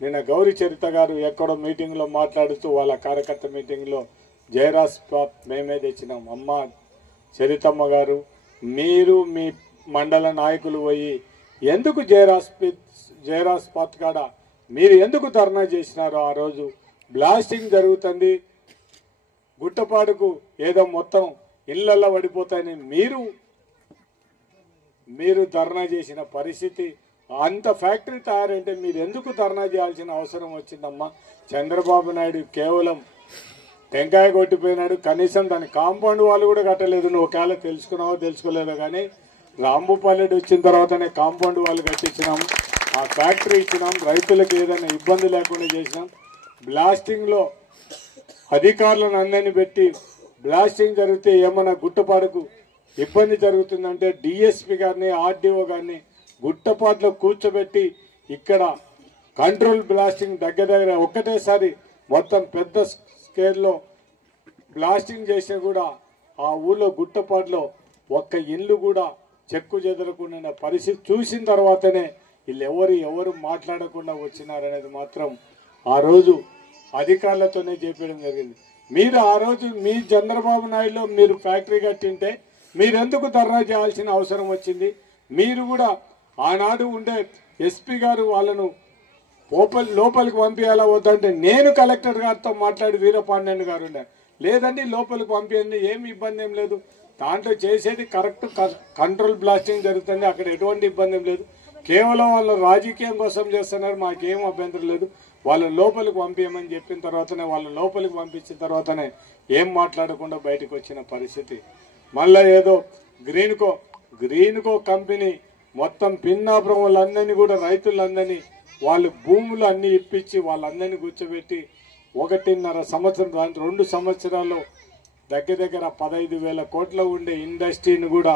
నిన్న గౌరీ చరిత గారు ఎక్కడో మీటింగ్లో మాట్లాడుతూ వాళ్ళ కార్యకర్త మీటింగ్లో జయరాజ్ పాత్ మేమే తెచ్చినాం. అమ్మ చరితమ్మ గారు, మీరు మీ మండల నాయకులు పోయి ఎందుకు జయరాజ్ పాత్ కాడ మీరు ఎందుకు ధర్నా చేసినారో? ఆ రోజు బ్లాస్టింగ్ జరుగుతుంది, గుట్టపాడుకు ఏదో మొత్తం ఇళ్లల్లో పడిపోతాయని మీరు ధర్నా చేసిన పరిస్థితి. అంత ఫ్యాక్టరీ తయారంటే మీరు ఎందుకు ధర్నా చేయాల్సిన అవసరం వచ్చిందమ్మా? చంద్రబాబు నాయుడు కేవలం టెంకాయ కొట్టిపోయినాడు, కనీసం దాని కాంపౌండ్ వాళ్ళు కూడా కట్టలేదు. నువ్వు ఒకవేళ తెలుసుకున్నావో తెలుసుకోలేదో కానీ రాంభూపాలెడ్డి వచ్చిన తర్వాతనే కాంపౌండ్ వాళ్ళు కట్టించినాం, ఆ ఫ్యాక్టరీ ఇచ్చినాం, రైతులకు ఏదైనా ఇబ్బంది లేకుండా చేసినాం. బ్లాస్టింగ్లో అధికారులను అందరినీ పెట్టి బ్లాస్టింగ్ జరిగితే ఏమన్నా గుట్టపాడుకు ఇబ్బంది జరుగుతుందంటే డిఎస్పీ గారిని ఆర్డీఓ గారిని గుట్టపాడులో కూర్చోబెట్టి ఇక్కడ కంట్రోల్ బ్లాస్టింగ్ దగ్గర ఒక్కటేసారి మొత్తం పెద్ద స్కేల్లో బ్లాస్టింగ్ చేసినా కూడా ఆ ఊళ్ళో గుట్టపాడులో ఒక్క ఇల్లు కూడా చెక్కు చెదరకుండా పరిస్థితి చూసిన తర్వాతనే వీళ్ళు ఎవరు మాట్లాడకుండా వచ్చినారనేది మాత్రం ఆ రోజు అధికారులతోనే చెప్పడం జరిగింది. మీరు ఆ రోజు మీ చంద్రబాబు నాయుడులో మీరు ఫ్యాక్టరీ కట్టింటే మీరెందుకు ధర్నా చేయాల్సిన అవసరం వచ్చింది? మీరు కూడా ఆనాడు ఉండే ఎస్పీ గారు వాళ్ళను లోపలికి పంపించాలా వద్దంటే నేను కలెక్టర్ గారితో మాట్లాడి వీరపాండ్యన్ గారు ఉండే, లేదండి లోపలికి పంపించండి, ఏమి ఇబ్బంది ఏం లేదు, దాంట్లో చేసేది కరెక్ట్ కంట్రోల్ బ్లాస్టింగ్ జరుగుతుంది, అక్కడ ఎటువంటి ఇబ్బంది ఏం లేదు, కేవలం వాళ్ళ రాజకీయం కోసం చేస్తున్నారు, మాకేం అభ్యంతరం లేదు, వాళ్ళ లోపలికి పంపించమని చెప్పిన తర్వాతనే వాళ్ళ లోపలికి పంపించిన తర్వాతనే ఏం మాట్లాడకుండా బయటకు వచ్చిన పరిస్థితి. మళ్ళీ ఏదో గ్రీన్కో కంపెనీ మొత్తం పిన్నాపురం వాళ్ళందరినీ కూడా రైతులందరినీ వాళ్ళు భూములు అన్ని ఇప్పించి వాళ్ళందరినీ కూర్చోబెట్టి 1.5 సంవత్సరం 2 సంవత్సరాల్లో దగ్గర 15,000 కోట్ల ఉండే ఇండస్ట్రీని కూడా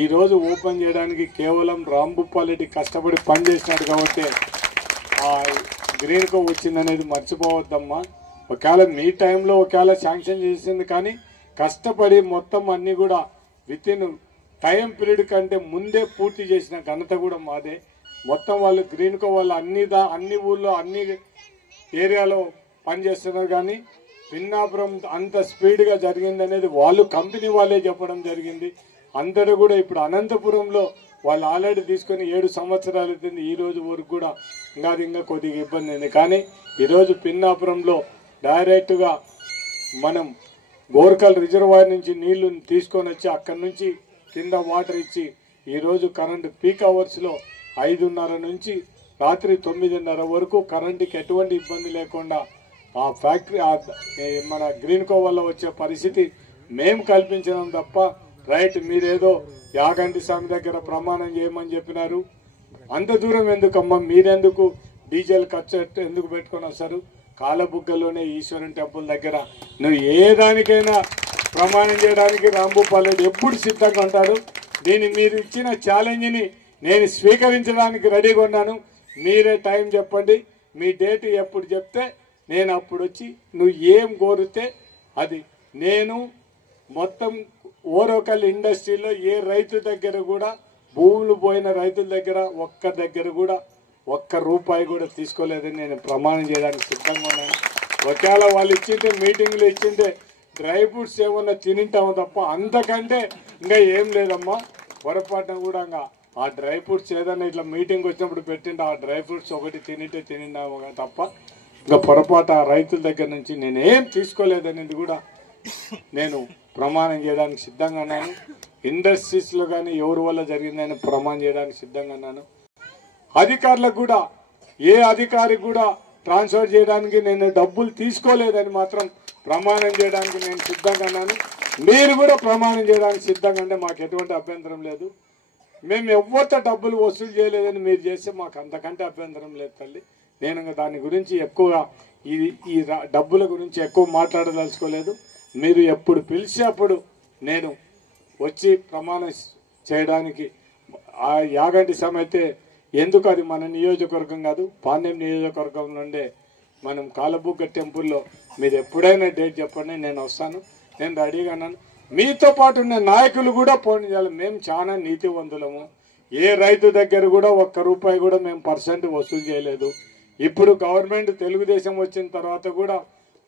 ఈరోజు ఓపెన్ చేయడానికి కేవలం రాంభూపాలెడ్డి కష్టపడి పనిచేసినాడు కాబట్టి ఆ గ్రీన్కో వచ్చిందనేది మర్చిపోవద్దమ్మా. ఒకవేళ మీ టైంలో ఒకవేళ శాంక్షన్ చేసింది కానీ కష్టపడి మొత్తం అన్ని కూడా విత్ ఇన్ టైం పీరియడ్ కంటే ముందే పూర్తి చేసిన ఘనత కూడా మాదే. మొత్తం వాళ్ళు గ్రీన్కో వాళ్ళు అన్ని ఊళ్ళో అన్ని ఏరియాలో పనిచేస్తున్నారు కానీ పిన్నాపురం అంత స్పీడ్గా జరిగిందనేది వాళ్ళు కంపెనీ వాళ్ళే చెప్పడం జరిగింది. అందరూ కూడా ఇప్పుడు అనంతపురంలో వాళ్ళు ఆల్రెడీ తీసుకొని 7 సంవత్సరాలు అవుతుంది, ఈ రోజు వరకు కూడా ఇంకా కొద్దిగా ఇబ్బంది అయింది. కానీ ఈరోజు పిన్నాపురంలో డైరెక్ట్గా మనం గోర్కల్ రిజర్వాయర్ నుంచి నీళ్లు తీసుకొని వచ్చి అక్కడి నుంచి కింద వాటర్ ఇచ్చి ఈరోజు కరెంటు పీక్ అవర్స్లో 5:30 నుంచి రాత్రి 9:30 వరకు కరెంటుకి ఎటువంటి ఇబ్బంది లేకుండా ఆ ఫ్యాక్టరీ మన గ్రీన్కో వల్ల వచ్చే పరిస్థితి మేము కల్పించడం తప్ప రైట్ మీరేదో యాగంటి స్వామి దగ్గర ప్రమాణం చేయమని చెప్పినారు, అంత దూరం ఎందుకమ్మా? మీరెందుకు డీజిల్ ఖర్చు ఎందుకు పెట్టుకొని వస్తారు? కాలబుగ్గలోనే ఈశ్వరుని టెంపుల్ దగ్గర నువ్వు ఏ దానికైనా ప్రమాణం చేయడానికి రాంభూపాలెడ్డి ఎప్పుడు సిద్ధంగా ఉంటాడు. దీన్ని మీరు ఇచ్చిన ఛాలెంజ్ని నేను స్వీకరించడానికి రెడీగా ఉన్నాను. మీరే టైం చెప్పండి, మీ డేట్ ఎప్పుడు చెప్తే నేను అప్పుడు వచ్చి నువ్వు ఏం కోరితే అది నేను మొత్తం ఓరోకల్ ఇండస్ట్రీలో ఏ రైతు దగ్గర కూడా భూములు పోయిన రైతుల దగ్గర కూడా ఒక్క రూపాయి కూడా తీసుకోలేదని నేను ప్రమాణం చేయడానికి సిద్ధంగా ఉన్నాను. ఒకవేళ వాళ్ళు ఇచ్చింటే మీటింగ్లు ఇచ్చింటే డ్రై ఫ్రూట్స్ ఏమన్నా తినింటామో తప్ప అంతకంటే ఇంకా ఏం లేదమ్మా. పొరపాటున కూడా ఇంకా ఆ డ్రై ఫ్రూట్స్ ఏదన్నా ఇట్లా మీటింగ్ వచ్చినప్పుడు పెట్టింటే ఆ డ్రై ఫ్రూట్స్ ఒకటి తినింటామో తప్ప ఇంకా పొరపాటు ఆ రైతుల దగ్గర నుంచి నేనేం తీసుకోలేదనేది కూడా నేను ప్రమాణం చేయడానికి సిద్ధంగా ఉన్నాను. ఇండస్ట్రీస్లో కానీ ఎవరి వల్ల జరిగిందని ప్రమాణం చేయడానికి సిద్ధంగా ఉన్నాను. అధికారులకు కూడా ఏ అధికారికి కూడా ట్రాన్స్ఫర్ చేయడానికి నేను డబ్బులు తీసుకోలేదని మాత్రం ప్రమాణం చేయడానికి నేను సిద్ధంగా ఉన్నాను. మీరు కూడా ప్రమాణం చేయడానికి సిద్ధంగా అంటే మాకు ఎటువంటి అభ్యంతరం లేదు. మేము ఎవరితో డబ్బులు వసూలు చేయలేదని మీరు చేస్తే మాకు అంతకంటే అభ్యంతరం లేదు తల్లి. నేను దాని గురించి ఎక్కువగా ఈ డబ్బుల గురించి ఎక్కువ మాట్లాడదలుచుకోలేదు. మీరు ఎప్పుడు పిలిచి అప్పుడు నేను వచ్చి ప్రమాణం చేయడానికి ఆ యాగంటి సమ అయితే ఎందుకు అది మన నియోజకవర్గం కాదు, పాండ్యం నియోజకవర్గం నుండే మనం కాలబుగ్గ టెంపుల్లో మీరు ఎప్పుడైనా డేట్ చెప్పండి, నేను వస్తాను, నేను రెడీగా ఉన్నాను. మీతో పాటు ఉన్న నాయకులు కూడా ఫోన్ చేయాలి. మేము చాలా నీతివంతులము. ఏ రైతు దగ్గర కూడా ఒక్క రూపాయి కూడా మేము పర్సెంట్ వసూలు చేయలేదు. ఇప్పుడు గవర్నమెంట్ తెలుగుదేశం వచ్చిన తర్వాత కూడా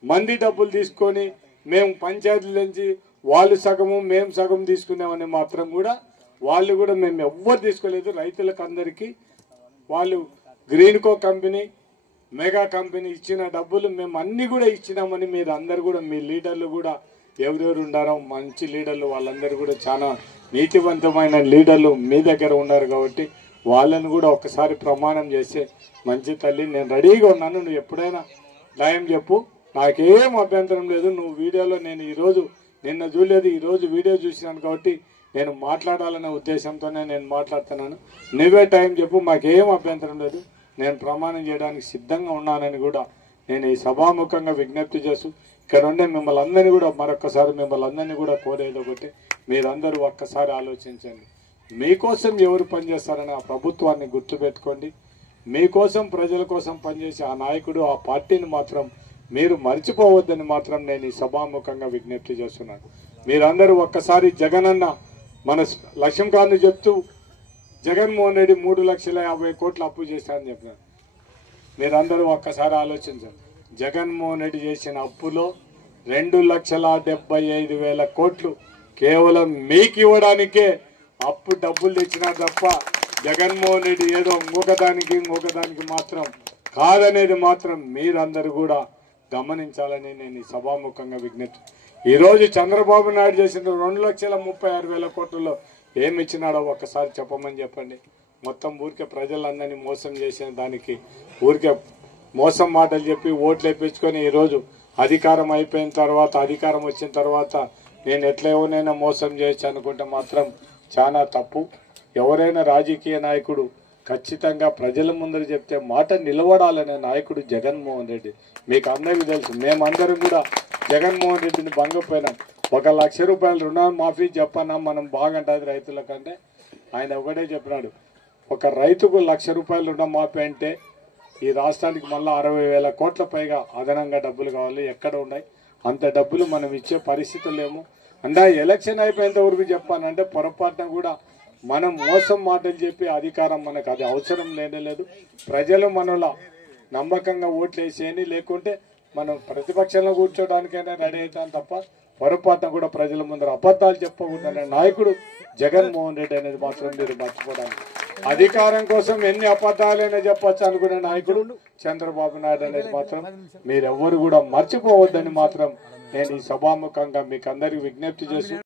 మంది డబ్బులు తీసుకొని మేము పంచాయతీల నుంచి వాళ్ళు సగము మేము సగం తీసుకున్నామని మాత్రం కూడా వాళ్ళు కూడా మేము ఎవ్వరు తీసుకోలేదు. రైతులకు అందరికీ వాళ్ళు గ్రీన్కో కంపెనీ మెగా కంపెనీ ఇచ్చిన డబ్బులు మేము అన్ని కూడా ఇచ్చినామని మీరు అందరు కూడా మీ లీడర్లు కూడా ఎవరెవరు ఉన్నారో మంచి లీడర్లు వాళ్ళందరూ కూడా చాలా నీతివంతమైన లీడర్లు మీ దగ్గర ఉన్నారు కాబట్టి వాళ్ళను కూడా ఒక్కసారి ప్రమాణం చేసే మంచి తల్లి నేను రెడీగా ఉన్నాను. నువ్వు ఎప్పుడైనా న్యాయం చెప్పు, నాకేం అభ్యంతరం లేదు. నువ్వు వీడియోలో నేను ఈరోజు నిన్న చూడలేదు, ఈరోజు వీడియో చూసినాను కాబట్టి నేను మాట్లాడాలనే ఉద్దేశంతోనే నేను మాట్లాడుతున్నాను. నువ్వే టైం చెప్పు, మాకేం అభ్యంతరం లేదు. నేను ప్రమాణం చేయడానికి సిద్ధంగా ఉన్నానని కూడా నేను ఈ సభాముఖంగా విజ్ఞప్తి చేస్తూ ఇక్కడ ఉండే మిమ్మల్ని అందరినీ కూడా మరొకసారి మిమ్మల్ని అందరినీ కూడా కోరేది ఒకటి, మీరందరూ ఒక్కసారి ఆలోచించండి. మీకోసం ఎవరు పనిచేస్తారని ఆ ప్రభుత్వాన్ని గుర్తుపెట్టుకోండి. మీకోసం ప్రజల కోసం పనిచేసే ఆ నాయకుడు ఆ పార్టీని మాత్రం మీరు మర్చిపోవద్దని మాత్రం నేను ఈ సభాముఖంగా విజ్ఞప్తి చేస్తున్నాను. మీరందరూ ఒక్కసారి జగనన్న మన లక్ష్మీకాంత్ చెప్తూ జగన్మోహన్ రెడ్డి 3,50,000 కోట్లు అప్పు చేశారని చెప్పినారు. మీరందరూ ఒక్కసారి ఆలోచించండి. జగన్మోహన్ రెడ్డి చేసిన అప్పులో 2,75,000 కోట్లు కేవలం మీకు ఇవ్వడానికే అప్పు డబ్బులు తెచ్చినా తప్ప జగన్మోహన్ రెడ్డి ఏదో ఇంకొకదానికి మాత్రం కాదనేది మాత్రం మీరందరూ కూడా గమనించాలని నేను ఈ సభాముఖంగా విజ్ఞప్తి. ఈరోజు చంద్రబాబు నాయుడు చేసిన 2,36,000 కోట్లలో ఏమి ఇచ్చినాడో ఒక్కసారి చెప్పమని చెప్పండి. మొత్తం ఊరికే ప్రజలందరినీ మోసం చేసిన దానికి ఊరికే మోసం మాటలు చెప్పి ఓట్లు వేయించుకొని ఈరోజు అధికారం అయిపోయిన తర్వాత అధికారం వచ్చిన తర్వాత నేను ఎట్లా ఎవరైనా మోసం చేయొచ్చు అనుకుంటే మాత్రం చాలా తప్పు. ఎవరైనా రాజకీయ నాయకుడు ఖచ్చితంగా ప్రజల ముందర చెప్తే మాట నిలబడాలనే నాయకుడు జగన్మోహన్ రెడ్డి. మీకు అందరికీ తెలుసు, మేమందరం కూడా జగన్మోహన్ రెడ్డిని భంగపోయినాం. 1,00,000 రూపాయలు రుణమాఫీ చెప్పన్నా మనం బాగుంటుంది రైతులకంటే ఆయన ఒకటే చెప్పినాడు, ఒక రైతుకు 1,00,000 రూపాయలు రుణమాఫీ అంటే ఈ రాష్ట్రానికి మళ్ళీ 60,000 కోట్ల పైగా అదనంగా డబ్బులు కావాలి. ఎక్కడ ఉన్నాయి అంత డబ్బులు మనం ఇచ్చే పరిస్థితులు లేము. అంటే ఎలక్షన్ అయిపోయేంత వరకు చెప్పానంటే పొరపాటున కూడా మనం మోసం మాటలు చెప్పి అధికారం మనకు అది అవసరం లేదు. ప్రజలు మనలా నమ్మకంగా ఓట్లు వేసేయని, లేకుంటే మనం ప్రతిపక్షంలో కూర్చోడానికైనా రెడీ అవుతాం తప్ప పొరపాటున కూడా ప్రజల ముందర అబద్ధాలు చెప్పకూడదనే నాయకుడు జగన్మోహన్ రెడ్డి అనేది మాత్రం మీరు మర్చిపోవడానికి. అధికారం కోసం ఎన్ని అబద్ధాలైనా చెప్పచ్చు అనుకునే నాయకుడు చంద్రబాబు నాయుడు అనేది మాత్రం మీరెవ్వరు కూడా మర్చిపోవద్దని మాత్రం నేను ఈ సభాముఖంగా మీకు అందరికి విజ్ఞప్తి చేస్తూ